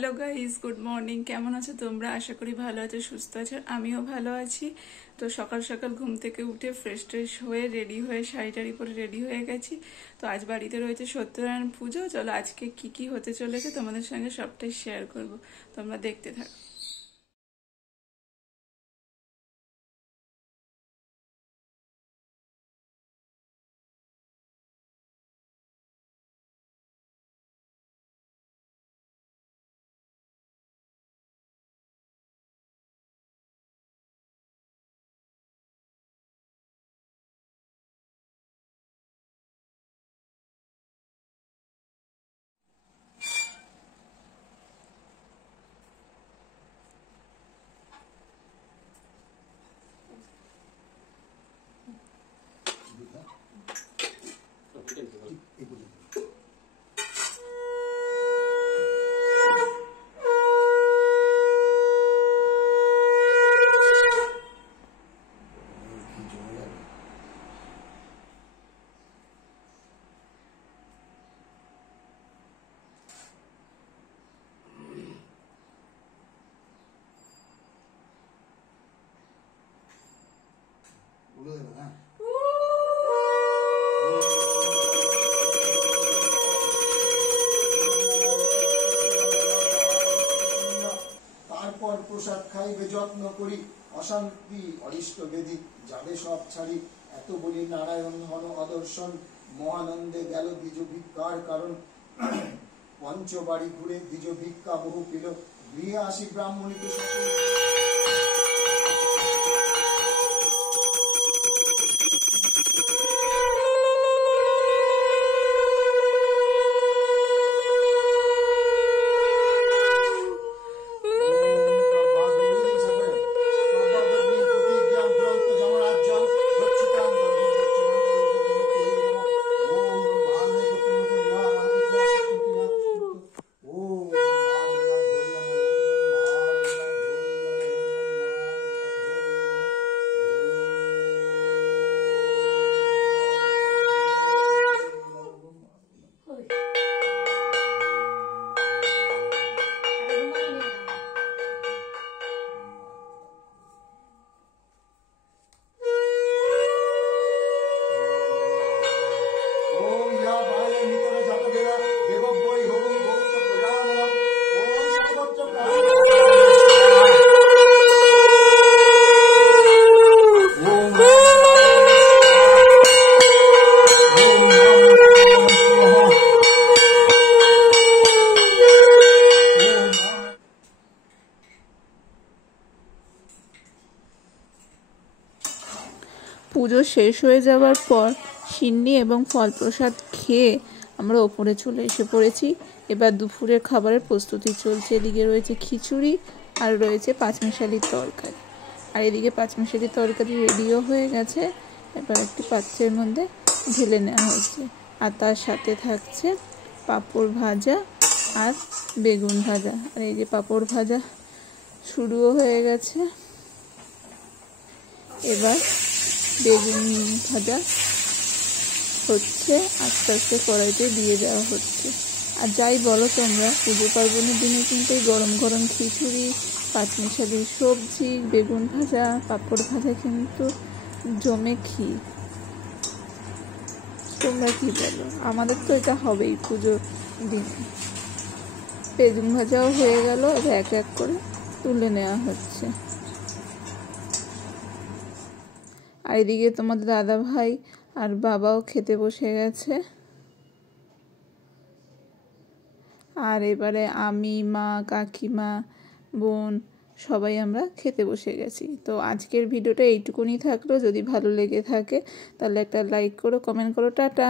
Hello guys, good morning. কেমন আছো তোমরা? আশা করি ভালো আছো, সুস্থ আছো। আমিও ভালো আছি। তো সকাল সকাল ঘুম থেকে উঠে ফ্রেশ ট্রেশ হয়ে রেডি হয়ে শাড়ি টাড়ি পরে রেডি হয়ে গেছি। তো আজ বাড়িতে রয়েছে সত্যনারায়ণ পুজো। চলো আজকে কি কি হতে চলেছে তোমাদের সঙ্গে সবটাই শেয়ার করব, তোমরা দেখতে থাকো। তারপর প্রসাদ খাইবে যত্ন করি, অশান্তি অরিষ্ট বেদি যাবে সব ছাড়ি। এত বলি নারায়ণ হন অদর্শন, মহানন্দে গেল দ্বিজ ভিক্ষার কারণ। পঞ্চবাড়ি ঘুরে দ্বিজ ভিক্ষা বহু পিল, গৃহে আসি ব্রাহ্মণীকে সকল। পুজো শেষ হয়ে যাওয়ার পর সিন্নি এবং ফল প্রসাদ খেয়ে আমরা ওপরে চলে এসে পড়েছি। এবার দুপুরের খাবারের প্রস্তুতি চলছে। এদিকে রয়েছে খিচুড়ি আর রয়েছে পাঁচমিশালির তরকারি। আর এদিকে পাঁচমিশালির তরকারি রেডিও হয়ে গেছে, এবার একটি পাত্রের মধ্যে ঢেলে নেওয়া হয়েছে। আর তার সাথে থাকছে পাঁপড় ভাজা আর বেগুন ভাজা। আর এই যে পাঁপড় ভাজা শুরুও হয়ে গেছে। এবার বেগুন ভাজা হচ্ছে, আস্তে আস্তে কড়াইতে দিয়ে দেওয়া হচ্ছে। আর যাই বলো তোমরা, পুজো পার্বণের দিনে কিন্তু এই গরম গরম খিচুড়ি, পাঁচমিশালি সবজি, বেগুন ভাজা, পাঁপড় ভাজা কিন্তু জমে ক্ষীর। তোমরা কি বলো? আমাদের তো এটা হবেই পুজোর দিনে। বেগুন ভাজাও হয়ে গেল, এবার এক এক করে তুলে নেওয়া হচ্ছে। আর এদিকে তোমাদের দাদা ভাই আর বাবাও খেতে বসে গেছে। আর এবারে আমি, মা, কাকিমা, বোন সবাই আমরা খেতে বসে গেছি। তো আজকের ভিডিওটা এইটুকুনি থাকলো। যদি ভালো লেগে থাকে তাহলে একটা লাইক করো, কমেন্ট করো। টাটা।